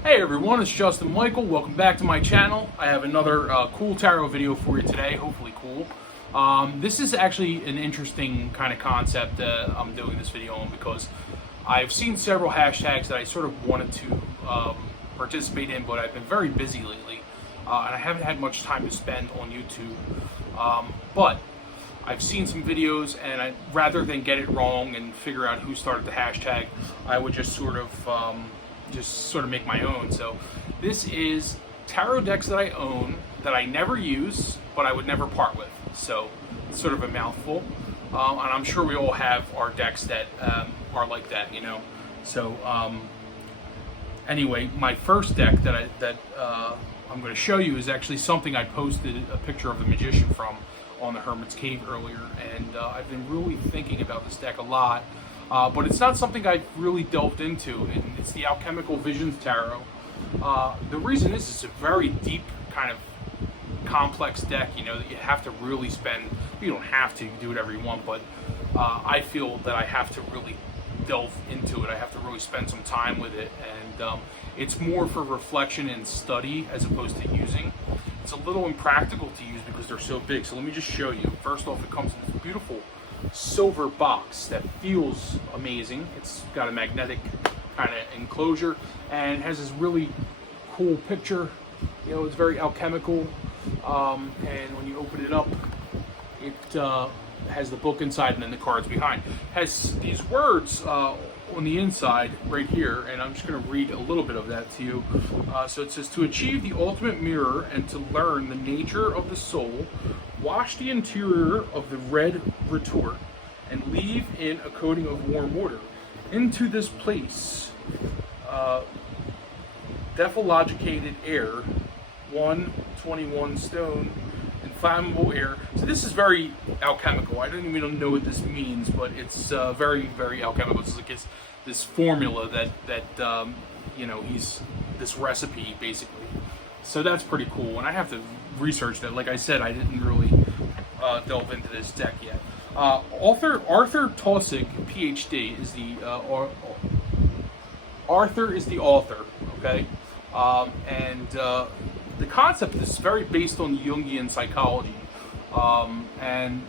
Hey everyone, it's Justin Michael. Welcome back to my channel. I have another cool tarot video for you today, hopefully cool. This is actually an interesting kind of concept that I'm doing this video on because I've seen several hashtags that I sort of wanted to participate in, but I've been very busy lately and I haven't had much time to spend on YouTube. But I've seen some videos, and rather than get it wrong and figure out who started the hashtag, I would just sort of make my own. So this is tarot decks that I own that I never use, but I would never part with. So it's sort of a mouthful, and I'm sure we all have our decks that are like that, you know. So anyway, my first deck that I'm going to show you is actually something I posted a picture of the Magician from on the Hermit's Cave earlier, and I've been really thinking about this deck a lot. But it's not something I've really delved into, and it's the Alchemical Tarot. The reason is it's a very deep, kind of complex deck, you know, that you have to really spend, you don't have to, you can do whatever you want, but I feel that I have to really delve into it. I have to really spend some time with it, and it's more for reflection and study as opposed to using. It's a little impractical to use because they're so big, so let me just show you. First off, it comes in this beautiful silver box that feels amazing. It's got a magnetic kind of enclosure and it has this really cool picture. You know, it's very alchemical, and when you open it up, it has the book inside and then the cards behind. It has these words on the inside right here, and I'm just going to read a little bit of that to you. So it says, to achieve the ultimate mirror and to learn the nature of the soul, wash the interior of the red retort and leave in a coating of warm water. Into this place, dephlogicated air, 121 stone, inflammable air. So this is very alchemical. I don't even know what this means, but it's very, very alchemical. It's like this formula that you know, he's this recipe basically. So that's pretty cool, and I have to research that. Like I said, I didn't really delve into this deck yet. Arthur Taussig, PhD, is the Arthur is the author. Okay, and the concept is very based on Jungian psychology. And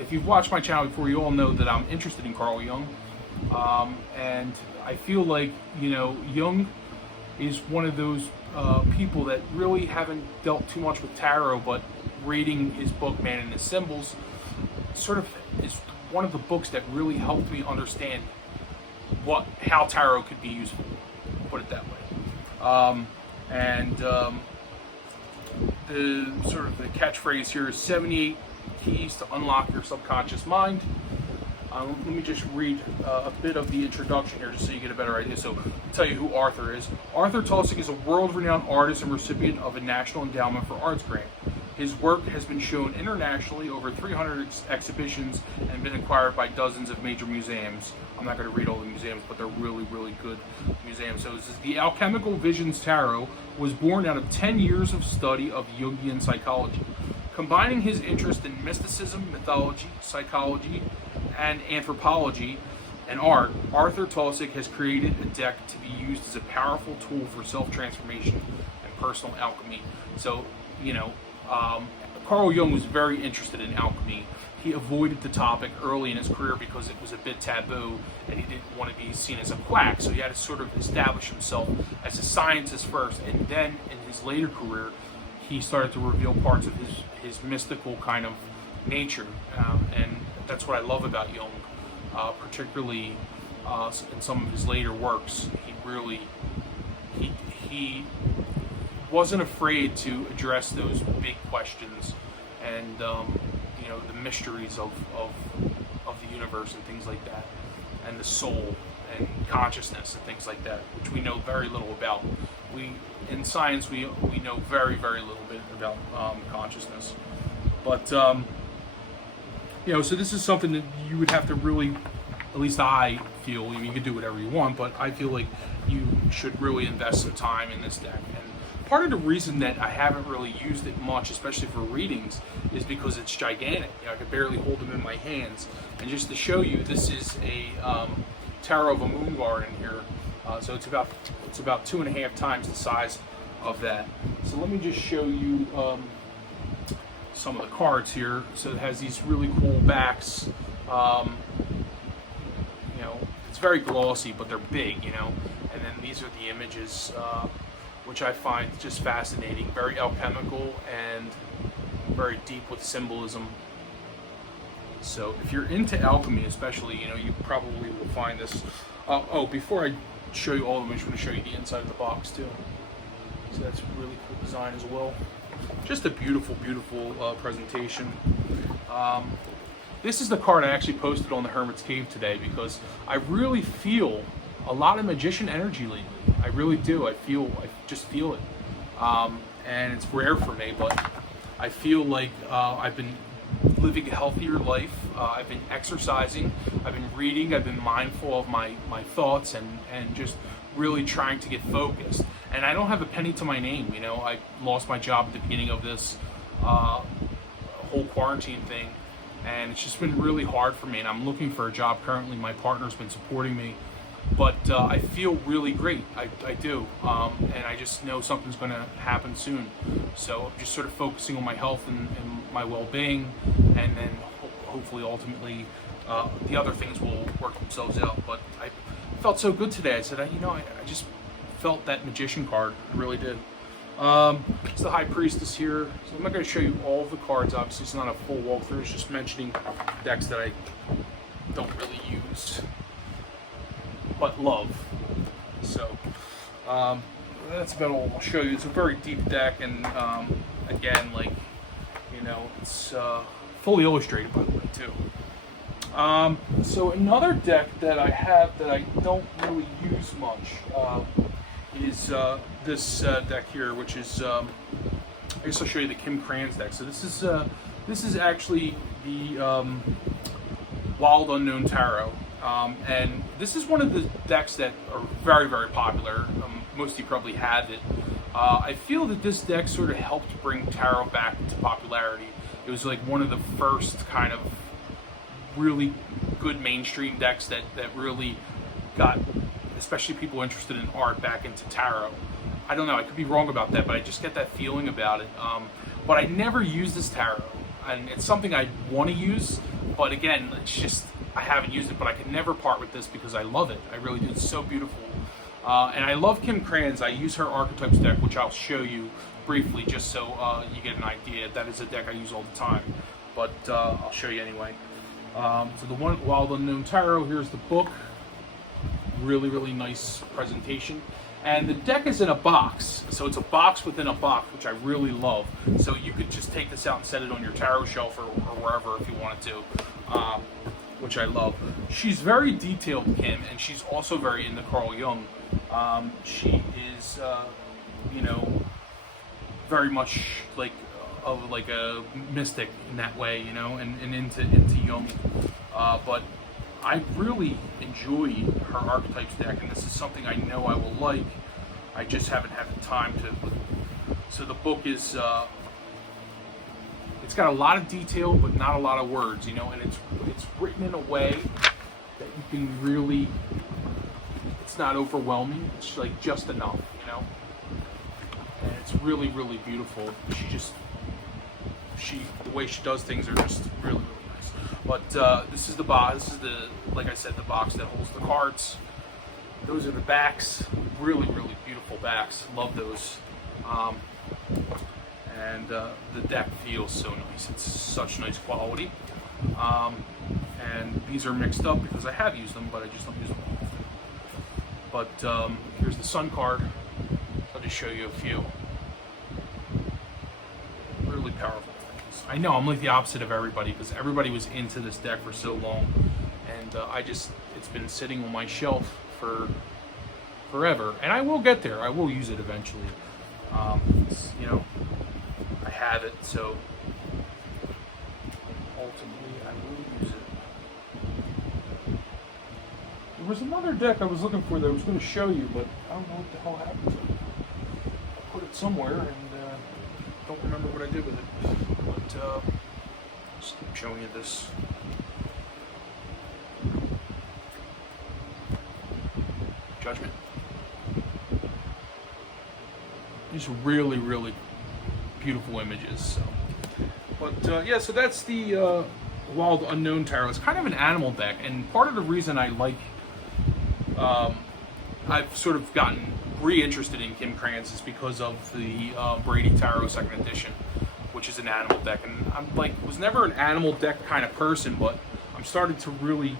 if you've watched my channel before, you all know that I'm interested in Carl Jung. And I feel like, you know, Jung is one of those people that really haven't dealt too much with tarot, but reading his book, Man and His Symbols, sort of is one of the books that really helped me understand how tarot could be useful, put it that way. The sort of the catchphrase here is 78 keys to unlock your subconscious mind. Let me just read a bit of the introduction here just so you get a better idea. So I'll tell you who Arthur is. Arthur Taussig is a world-renowned artist and recipient of a National Endowment for Arts grant. His work has been shown internationally over 300 exhibitions and been acquired by dozens of major museums. I'm not going to read all the museums, but they're really, really good museums. So the Alchemical Tarot was born out of 10 years of study of Jungian psychology. Combining his interest in mysticism, mythology, psychology, and anthropology and art, Arthur Taussig has created a deck to be used as a powerful tool for self-transformation and personal alchemy. So, you know, Carl Jung was very interested in alchemy. He avoided the topic early in his career because it was a bit taboo and he didn't want to be seen as a quack, so he had to sort of establish himself as a scientist first, and then in his later career he started to reveal parts of his mystical kind of nature, and that's what I love about Jung, particularly in some of his later works. He wasn't afraid to address those big questions and you know, the mysteries of the universe and things like that, and the soul and consciousness and things like that, which we know very little about. In science we know very, very little bit about consciousness, but you know, so this is something that you would have to really, at least I feel, I mean, you can do whatever you want, but I feel like you should really invest some time in this deck. And part of the reason that I haven't really used it much, especially for readings, is because it's gigantic. You know, I could barely hold them in my hands. And just to show you, this is a tarot of a moon garden here. So it's about 2.5 times the size of that. So let me just show you some of the cards here. So it has these really cool backs. You know, it's very glossy, but they're big, you know. And then these are the images, which I find just fascinating. Very alchemical and very deep with symbolism. So if you're into alchemy, especially, you know, you probably will find this. Oh, before I show you all of them, I just want to show you the inside of the box too. So that's a really cool design as well. Just a beautiful, beautiful presentation. This is the card I actually posted on the Hermit's Cave today because I really feel a lot of magician energy lately. I really do. I just feel it. And it's rare for me, but I feel like I've been living a healthier life. I've been exercising. I've been reading. I've been mindful of my thoughts and just really trying to get focused. And I don't have a penny to my name. You know, I lost my job at the beginning of this whole quarantine thing, and it's just been really hard for me. And I'm looking for a job currently. My partner's been supporting me, but I feel really great. I do, and I just know something's going to happen soon. So I'm just sort of focusing on my health and my well-being, and then hopefully, ultimately, the other things will work themselves out. But I felt so good today. I said, you know, I just felt that magician card. I really did. It's the High Priestess here. So I'm not going to show you all of the cards. Obviously, it's not a full walkthrough. It's just mentioning decks that I don't really use, but love. So that's about all I'll show you. It's a very deep deck, and again, like, you know, it's fully illustrated, by the way, too. So another deck that I have that I don't really use much is this deck here, which is I guess I'll show you the Kim Kranz deck. So this is actually the Wild Unknown Tarot. And this is one of the decks that are very, very popular. Most of you probably have it. I feel that this deck sort of helped bring tarot back into popularity. It was like one of the first kind of really good mainstream decks that really got, especially people interested in art, back into tarot. I don't know, I could be wrong about that, but I just get that feeling about it. But I never use this tarot, and it's something I want to use, but again, it's just, I haven't used it, but I can never part with this because I love it. I really do. It's so beautiful. And I love Kim Kranz. I use her Archetypes deck, which I'll show you briefly just so you get an idea. That is a deck I use all the time, but I'll show you anyway. So the one Wild Unknown Tarot, here's the book. Really, really nice presentation. And the deck is in a box, so it's a box within a box, which I really love. So you could just take this out and set it on your tarot shelf or wherever if you wanted to. Which I love. She's very detailed, Kim, and she's also very into Carl Jung. She is, you know, very much like a mystic in that way, you know, and into Jung. But I really enjoy her Archetypes deck, and this is something I know I will like. I just haven't had the time to. So the book is. It's got a lot of detail, but not a lot of words, you know, and it's written in a way that you can really, it's not overwhelming, it's like just enough, you know, and it's really, really beautiful. The way she does things are just really, really nice. But this is the box, this is the, like I said, the box that holds the cards. Those are the backs, really, really beautiful backs, love those. And the deck feels so nice. It's such nice quality. And these are mixed up because I have used them, but I just don't use them often. But here's the Sun card. I'll just show you a few. Really powerful things. I know I'm like the opposite of everybody because everybody was into this deck for so long, and it's been sitting on my shelf for forever. And I will get there. I will use it eventually. You know. I have it, so ultimately I will use it. There was another deck I was looking for that I was going to show you, but I don't know what the hell happened to it. I put it somewhere and don't remember what I did with it. But just keep showing you this. Judgment. Just really, really beautiful images. So. But yeah, so that's the Wild Unknown Tarot. It's kind of an animal deck, and part of the reason I like, I've sort of gotten re-interested in Kim Krans is because of the Brady Tarot Second Edition, which is an animal deck. And I'm like, was never an animal deck kind of person, but I'm starting to really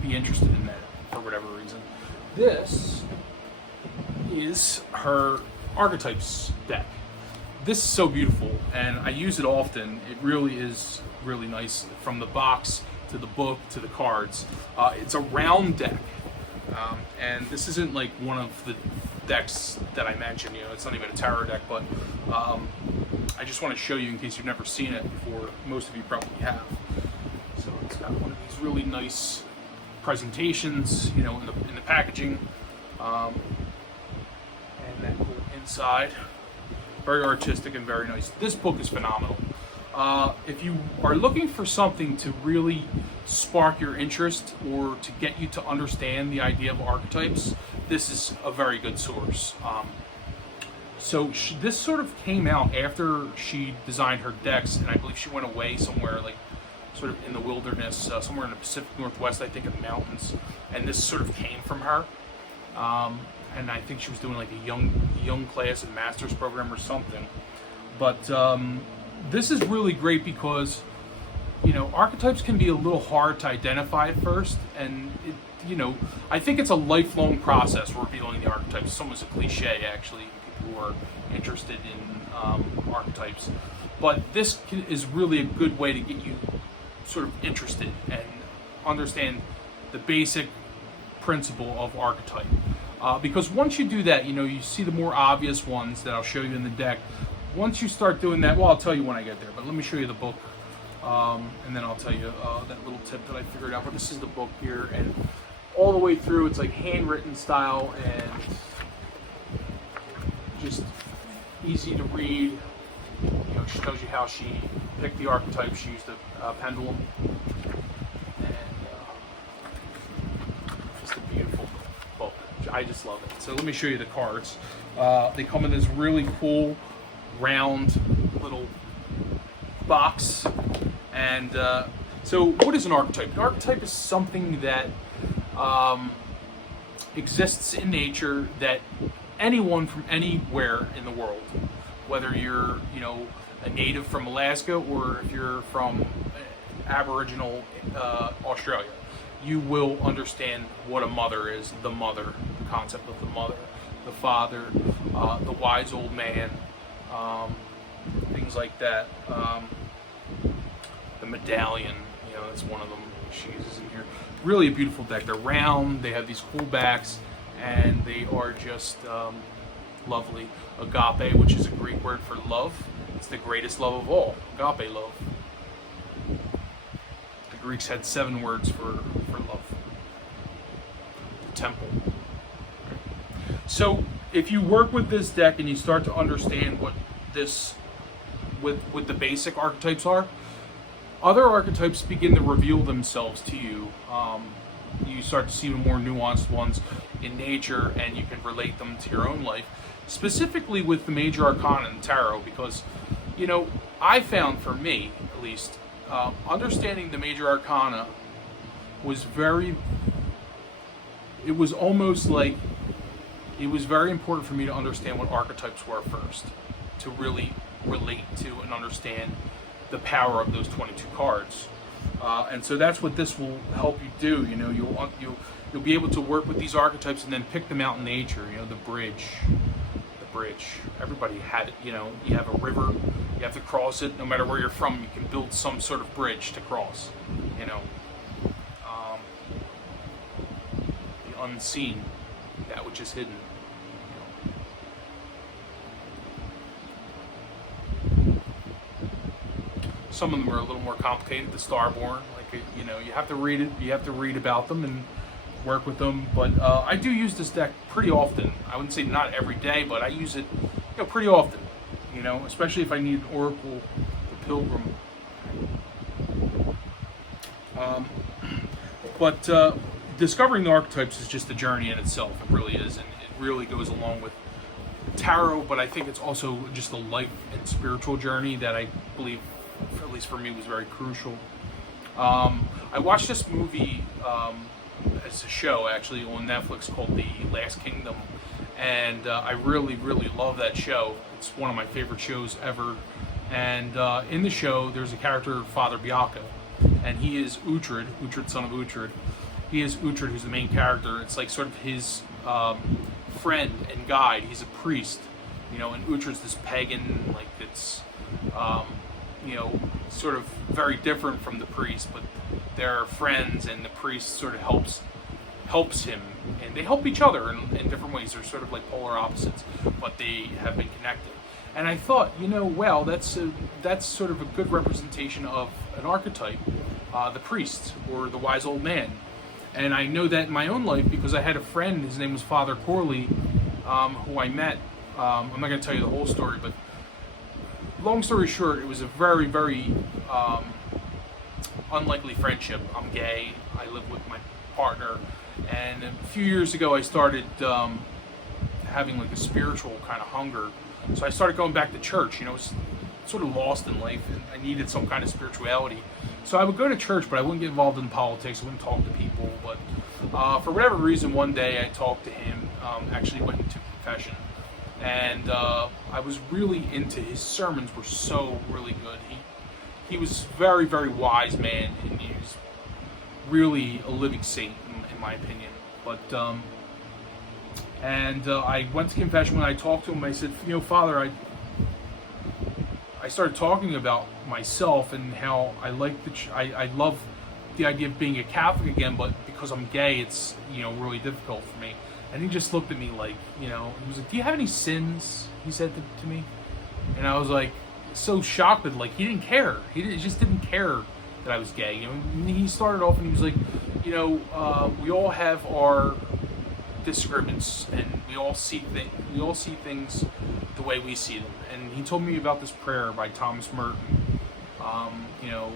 be interested in that for whatever reason. This is her Archetypes deck. This is so beautiful, and I use it often. It really is really nice, from the box to the book to the cards. It's a round deck, and this isn't like one of the decks that I mentioned. You know, it's not even a tarot deck, but I just want to show you in case you've never seen it before. Most of you probably have. So it's got one of these really nice presentations, you know, in the packaging, and that little inside. Very artistic and very nice. This book is phenomenal. If you are looking for something to really spark your interest or to get you to understand the idea of archetypes, this is a very good source. So this sort of came out after she designed her decks, and I believe she went away somewhere, like sort of in the wilderness, somewhere in the Pacific Northwest, I think, in the mountains, and this sort of came from her. And I think she was doing like a young class and master's program or something. But this is really great because, you know, archetypes can be a little hard to identify at first, and it, you know, I think it's a lifelong process revealing the archetypes. It's almost a cliche, actually, people who are interested in archetypes. But this is really a good way to get you sort of interested and understand the basic principle of archetype. Because once you do that, you know, you see the more obvious ones that I'll show you in the deck. Once you start doing that, well, I'll tell you when I get there, but let me show you the book, and then I'll tell you that little tip that I figured out. But this is the book here, and all the way through, it's like handwritten style and just easy to read. You know, she tells you how she picked the archetypes. She used a pendulum, and just a beautiful book. I just love it. So let me show you the cards. They come in this really cool round little box. And so what is an archetype? An archetype is something that exists in nature that anyone from anywhere in the world, whether you're, you know, a native from Alaska or if you're from Aboriginal Australia, you will understand what a mother is, the mother, the concept of the mother, the father, the wise old man, things like that. The medallion, you know, that's one of them she uses in here. Really a beautiful deck. They're round, they have these cool backs, and they are just lovely. Agape, which is a Greek word for love. It's the greatest love of all. Agape love. The Greeks had 7 words for love. The temple. So if you work with this deck and you start to understand what this, what the basic archetypes are, other archetypes begin to reveal themselves to you. You start to see the more nuanced ones in nature, and you can relate them to your own life, specifically with the major arcana in tarot, because, you know, I found, for me at least, understanding the major arcana was it was almost like, it was very important for me to understand what archetypes were first, to really relate to and understand the power of those 22 cards. And so that's what this will help you do. You know, you'll be able to work with these archetypes and then pick them out in nature. You know, the bridge. Everybody had it. You know, you have a river, you have to cross it. No matter where you're from, you can build some sort of bridge to cross. You know, the unseen, that which is hidden. Some of them are a little more complicated. The Starborn, like, you know, you have to read it. You have to read about them and work with them. But I do use this deck pretty often. I wouldn't say not every day, but I use it, you know, pretty often. You know, especially if I need an Oracle, the Pilgrim. But discovering the archetypes is just a journey in itself. It really is, and it really goes along with tarot, but I think it's also just a life and spiritual journey that I believe, at least for me, was very crucial. I watched this movie, it's a show actually on Netflix called The Last Kingdom, and I really, really love that show. It's one of my favorite shows ever. And in the show, there's a character, Father Bianca, and he is Uhtred, son of Uhtred. He is Uhtred, who's the main character. It's like sort of his friend and guide. He's a priest, you know, and Uhtred's this pagan, like it's, you know, sort of very different from the priest, but they're friends, and the priest sort of helps him, and they help each other in different ways. They're sort of like polar opposites, but they have been connected. And I thought, you know, well, that's sort of a good representation of an archetype, the priest or the wise old man. And I know that in my own life because I had a friend, his name was Father Corley, who I met. I'm not going to tell you the whole story, but long story short, it was a very, very unlikely friendship. I'm gay. I live with my partner. And a few years ago, I started having like a spiritual kind of hunger. So I started going back to church. You know, I was sort of lost in life, and I needed some kind of spirituality. So I would go to church, but I wouldn't get involved in politics. I wouldn't talk to people. But for whatever reason, one day I talked to him. Actually went into confession, and I was really into his sermons. Were so really good. He was very, very wise man, and he was really a living saint in my opinion. But I went to confession. When I talked to him, I said, you know, Father, I started talking about myself and how I like I love the idea of being a Catholic again, but because I'm gay, it's, you know, really difficult for me. And he just looked at me like, you know, he was like, do you have any sins? He said to me. And I was like, so shocked that, like, he didn't care. He just didn't care that I was gay. You know, and he started off and he was like, you know, we all have our disagreements, and we all see things the way we see them. And he told me about this prayer by Thomas Merton. You know,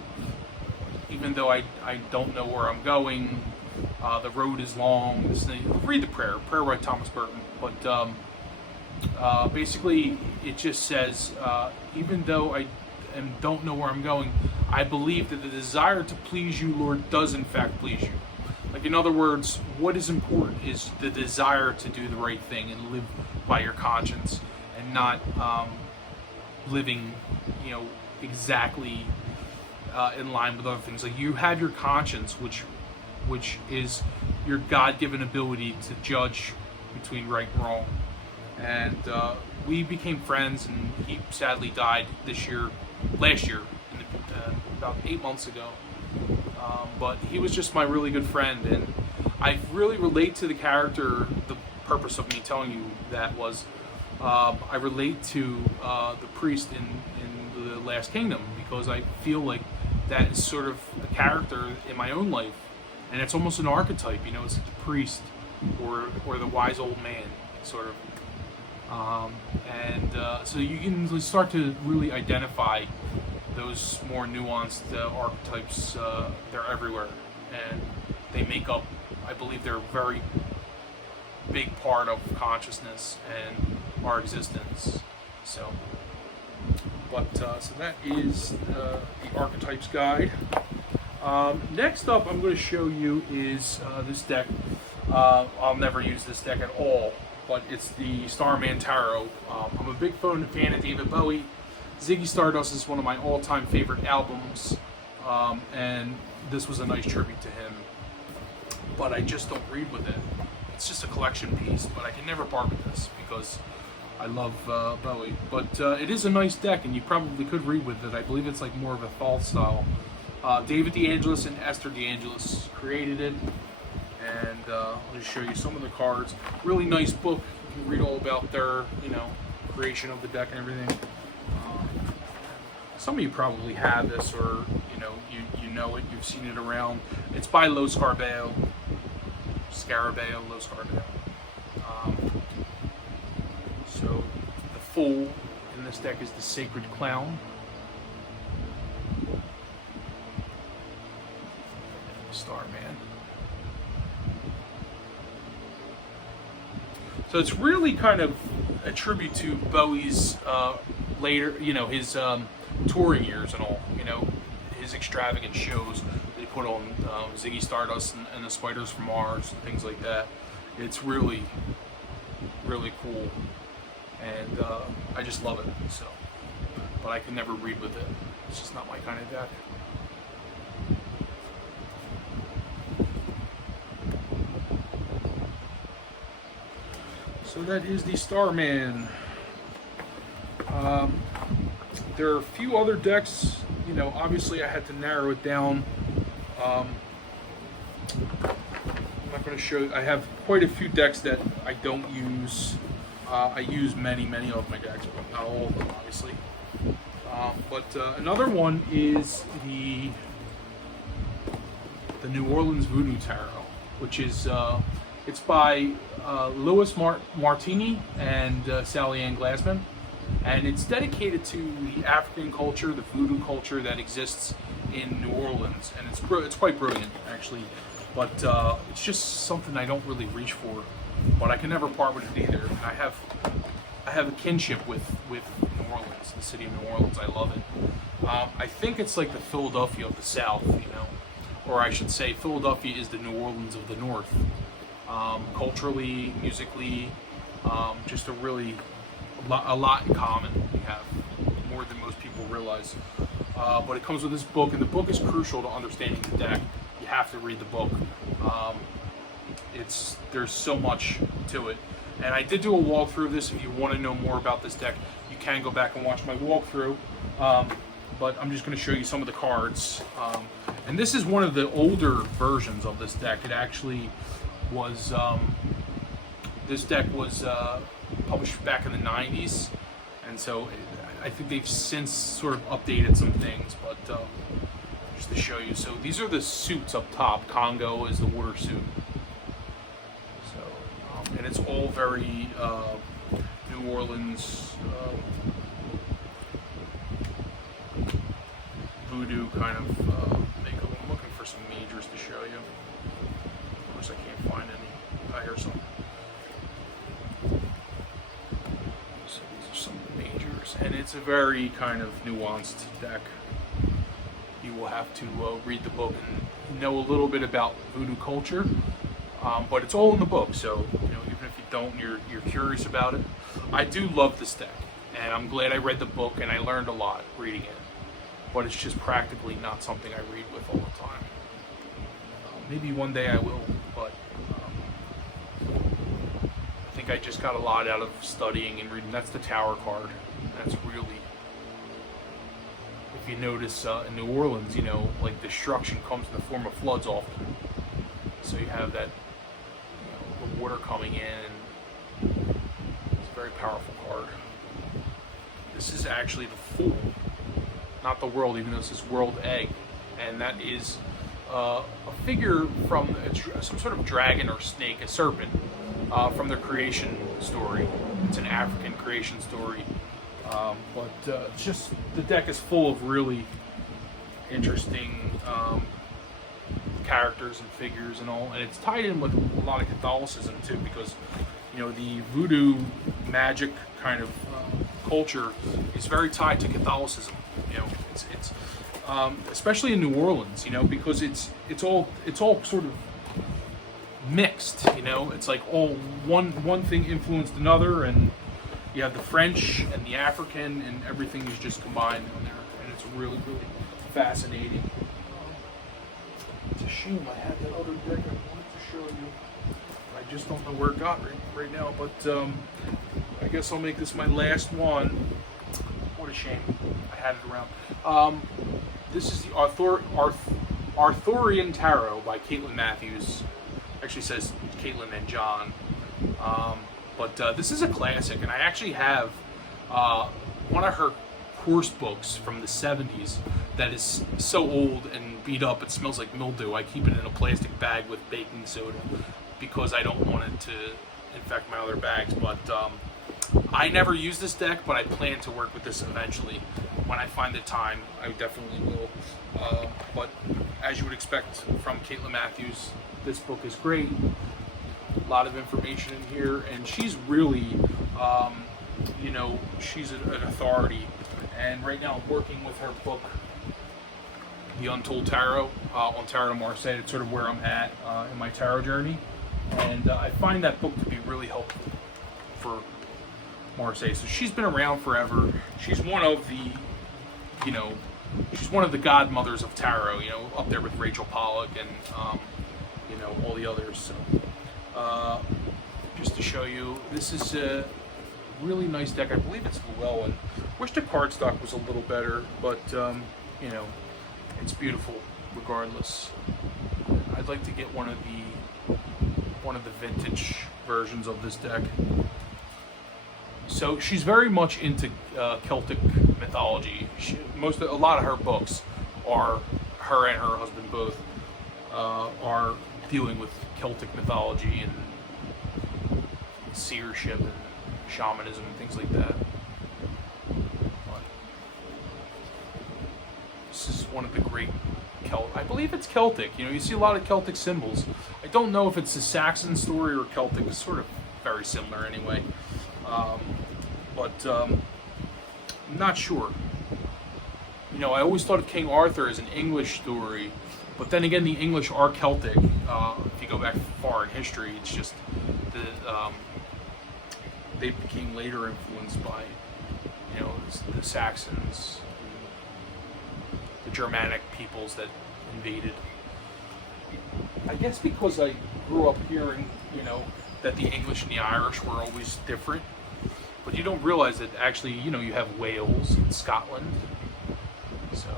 even though I don't know where I'm going, the road is long. Read the prayer by Thomas Merton. But basically, it just says, even though I don't know where I'm going, I believe that the desire to please you, Lord, does in fact please you. Like, in other words, what is important is the desire to do the right thing and live by your conscience, and not living, you know, exactly in line with other things. Like, you have your conscience, which is your God-given ability to judge between right and wrong. And we became friends, and he sadly died last year, about 8 months ago. But he was just my really good friend, and I really relate to the character. The purpose of me telling you that was I relate to the priest in The Last Kingdom, because I feel like that is sort of a character in my own life, and it's almost an archetype. You know, it's the priest or the wise old man, sort of. So you can start to really identify those more nuanced archetypes. They're everywhere, and they make up, I believe, they're a very big part of consciousness and our existence. So that is the Archetypes guide. Next up, I'm going to show you is this deck. I'll never use this deck at all, but it's the Starman Tarot. I'm a big fan of David Bowie. Ziggy Stardust is one of my all-time favorite albums, and this was a nice tribute to him. But I just don't read with it. It's just a collection piece, but I can never part with this because I love Bowie. But it is a nice deck, and you probably could read with it. I believe it's like more of a Thoth style. David DeAngelis and Esther DeAngelis created it, and I'll just show you some of the cards. Really nice book. You can read all about their, you know, creation of the deck and everything. Some of you probably have this, or you know it. You've seen it around. It's by Lo Scarabeo, Lo Scarabeo. So the Fool in this deck is the Sacred Clown. Starman. So it's really kind of a tribute to Bowie's later, his touring years and all, his extravagant shows they put on Ziggy Stardust and the Spiders from Mars and things like that. It's really, really cool, and I just love it. So, but I can never read with it. It's just not my kind of deck. So that is the Starman. There are a few other decks. Obviously I had to narrow it down. I'm not going to show. I have quite a few decks that I don't use. I use many of my decks, but not all of them, obviously. But another one is the New Orleans Voodoo Tarot, which is it's by Louis Martini and Sally Ann Glassman, and it's dedicated to the African culture, the voodoo culture that exists in New Orleans, and it's quite brilliant actually. But it's just something I don't really reach for, but I can never part with it either. And I have a kinship with New Orleans, the city of New Orleans. I love it. I think it's like the Philadelphia of the South, or I should say Philadelphia is the New Orleans of the North. Culturally, musically, just a lot in common. We have more than most people realize. But it comes with this book, and the book is crucial to understanding the deck. You have to read the book. There's so much to it. And I did do a walkthrough of this. If you want to know more about this deck, you can go back and watch my walkthrough. But I'm just going to show you some of the cards. And this is one of the older versions of this deck. It actually was, this deck was published back in the 90s. And so I think they've since sort of updated some things, but just to show you. So these are the suits up top. Congo is the water suit. So, and it's all very New Orleans voodoo kind of makeup. I'm looking for some majors to show you. Of course, I can't find any. I hear some. So these are some of the majors, and it's a very kind of nuanced deck. You will have to read the book and know a little bit about voodoo culture, but it's all in the book. So even if you don't, you're curious about it. I do love this deck, and I'm glad I read the book and I learned a lot reading it. But it's just practically not something I read with all the time. Maybe one day I will, but I think I just got a lot out of studying and reading. That's the Tower card. That's really, if you notice in New Orleans, like destruction comes in the form of floods often. So you have that, the water coming in, and it's a very powerful card. This is actually the Fool, not the World, even though this is World Egg, and that is a figure from some sort of dragon or snake, a serpent, from their creation story. It's an African creation story, but it's just, the deck is full of really interesting characters and figures and all, and it's tied in with a lot of Catholicism too, because the voodoo magic kind of culture is very tied to Catholicism. It's especially in New Orleans, because it's all sort of mixed. It's like all one thing influenced another, and you have the French and the African, and everything is just combined in there, and it's really fascinating. It's a shame I had that other deck I wanted to show you. I just don't know where it got right now, but I guess I'll make this my last one. What a shame. I had it around. This is the Thorian Tarot by Caitlin Matthews. Actually says Caitlin and John. But this is a classic, and I actually have one of her course books from the 70s that is so old and beat up it smells like mildew. I keep it in a plastic bag with baking soda because I don't want it to infect my other bags. But I never use this deck, but I plan to work with this eventually. When I find the time, I definitely will. But as you would expect from Caitlin Matthews, this book is great. A lot of information in here, and she's really you know, she's an authority. And right now I'm working with her book, The Untold Tarot, on Tarot de Marseille. It's sort of where I'm at in my tarot journey. And I find that book to be really helpful for Marseille. So she's been around forever. She's one of the, you know, she's one of the godmothers of tarot, you know, up there with Rachel Pollack and, you know, all the others. So, just to show you, this is a really nice deck. I believe it's Llewellyn. Wish the cardstock was a little better, but, you know, it's beautiful regardless. I'd like to get one of the vintage versions of this deck. So she's very much into Celtic mythology. A lot of her books are, her and her husband both are dealing with Celtic mythology and seership and shamanism and things like that. But this is one of the great I believe it's Celtic. You know, you see a lot of Celtic symbols. I don't know if it's a Saxon story or Celtic. It's sort of very similar anyway. But I'm not sure. You know, I always thought of King Arthur as an English story, but then again, the English are Celtic. If you go back far in history, it's just they became later influenced by, you know, the Saxons, the Germanic peoples that invaded. I guess because I grew up hearing, you know, that the English and the Irish were always different. But you don't realize that actually, you know, you have Wales and Scotland. So,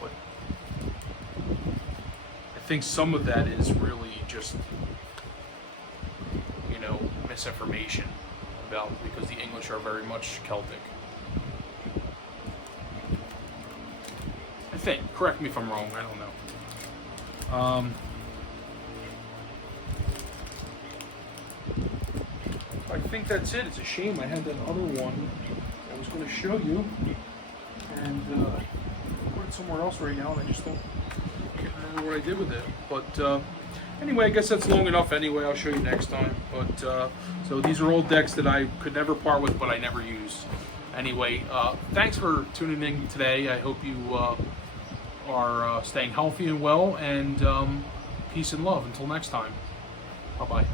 but I think some of that is really just, you know, misinformation about, because the English are very much Celtic. I think. Correct me if I'm wrong. I don't know. I think that's it. It's a shame I had that other one I was going to show you, and I put it somewhere else right now, and I just can't remember what I did with it. But anyway, I guess that's long enough anyway. I'll show you next time. But so these are all decks that I could never part with, but I never use. Anyway, thanks for tuning in today. I hope you are staying healthy and well, and peace and love. Until next time. Bye-bye.